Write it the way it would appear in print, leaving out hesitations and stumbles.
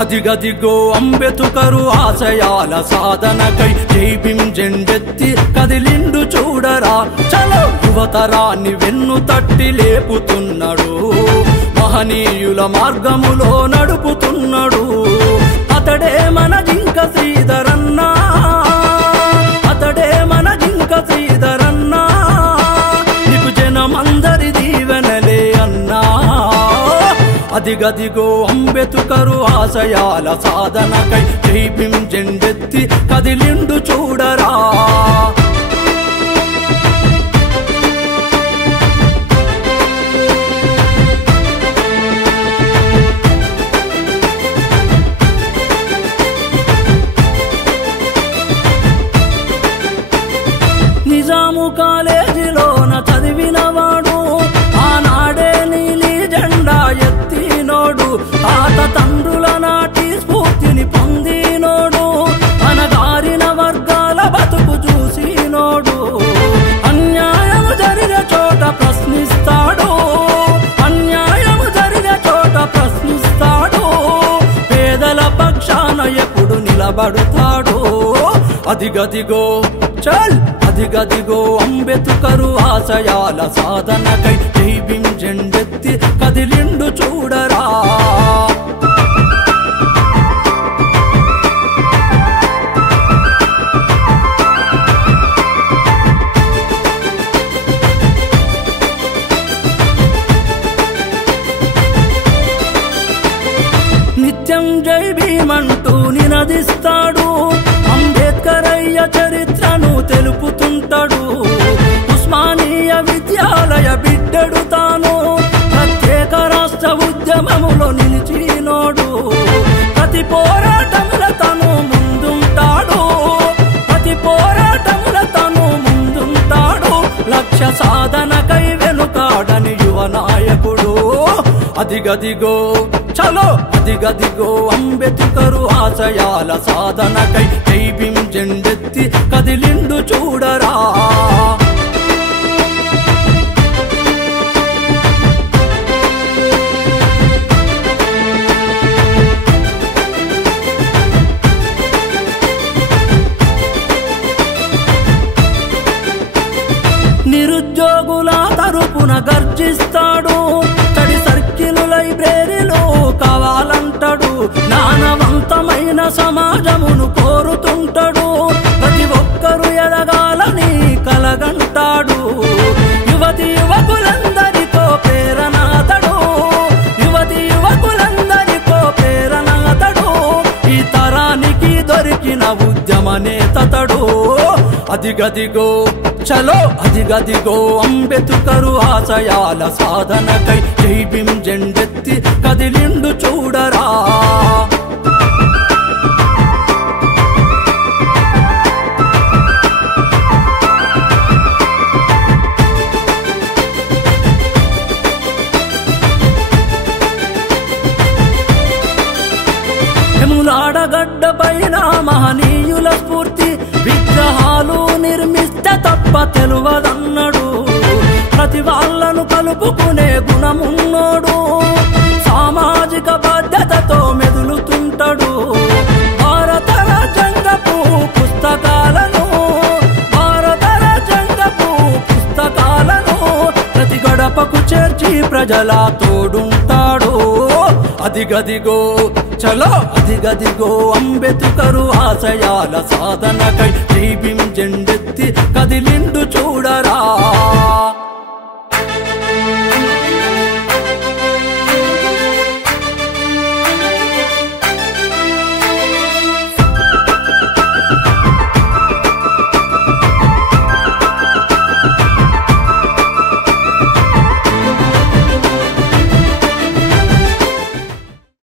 అదిగదిగో అంబేద్కరు ఆశయాల సాధనకై జై భీమ్ జెండెత్తి కదిలిండు చూడరా. చలో యువతరాన్ని వెన్ను తట్టి లేపుతున్నాడు, మహనీయుల మార్గములో నడుపుతున్నాడు. అతడే మన జింక శ్రీధరన్నా, అతడే మన జింక శ్రీధరన్నా, నీకు జనమందరి దీవెనలే అన్నా. అదిగదిగో అంబేద్కరు ఆశయాల సాధనకై జై భీమ్ జెండెత్తి కదిలిండు చూడరా. నిజాము కాలేజీలోన చదివినవాడు, ఆనాడే నీలి జెండా ఎత్తినోడు, తాత తండ్రుల నాటి స్ఫూర్తిని పొందినోడు, అనగారిన వర్గాల బతుకు చూసినోడు. అన్యాయము జరిగే చోట ప్రశ్నిస్తాడు, అన్యాయము జరిగే చోట ప్రశ్నిస్తాడు, పేదల పక్షాన ఎప్పుడు నిలబడుతాడు. అదిగదిగో చల్ అదిగదిగో అంబేద్కరు ఆశయాల సాధనకై జై భీమ్ జెండెత్తి కదిలిండు చూడరా. నిత్యం జై భీమ్ అంటూ నినదిస్తాడు, అంబేద్కరయ్య చరిత్రను తెలుపుతుంటాడు. ఉస్మానియా విద్యాలయ బిడ్డడు తాను, ప్రత్యేక రాష్ట్ర ఉద్యమములో నిలిచినోడు. ప్రతి పోరాటముల తను ముందుంటాడు, ప్రతి పోరాటముల తను ముందుంటాడు. లక్ష్య సాధనకై వెనుకాడని యువ నాయకుడు. అదిగదిగో చలో అదిగదిగో అంబేద్కరు ఆశయాల సాధనకై జై భీమ్ జెండెత్తి కదిలిండు చూడరా. నిరుద్యోగుల తరపున గర్జిస్తాడు, తడి సర్కిల్ లైబ్రరీలో కావాలంటాడు. జ్ఞానవంతమైన సమాజమును కోరుతుంటాడు, ప్రతి ఒక్కరు ఎదగాలని కలగంటాడు. యువతి యువకులందరికో ప్రేరణాతడు, యువతి యువకులందరికో ప్రేరణాతడు. ఈ తరానికి దొరికిన ఉద్యమ నేతడు. అదిగదిగో చలో అదిగదిగో అంబేద్కరు ఆశయాల సాధనకై జై భీమ్ జెండెత్తి కదిలిండు చూడరా. ఎములాడగడ్డ పైన మహనీయుల స్ఫూర్తి విగ్రహాలు నిర్మిస్తే తప్ప తెలువదన్నాడు. ప్రతి వాళ్ళను కలుపుకునే గుణమున్నోడు, సామాజిక బాధ్యతతో మెదులుతుంటాడు. భారత రాజ్యాంగపు పుస్తకాలను, భారత రాజ్యాంగపు పుస్తకాలను ప్రతి గడపకు చేర్చి ప్రజల తోడుంటాడు. అదిగదిగో చలో అదిగదిగో అంబేద్కరు ఆశయాల సాధనకై జై భీమ్ జెండెత్తి కదిలిండు చూడరా.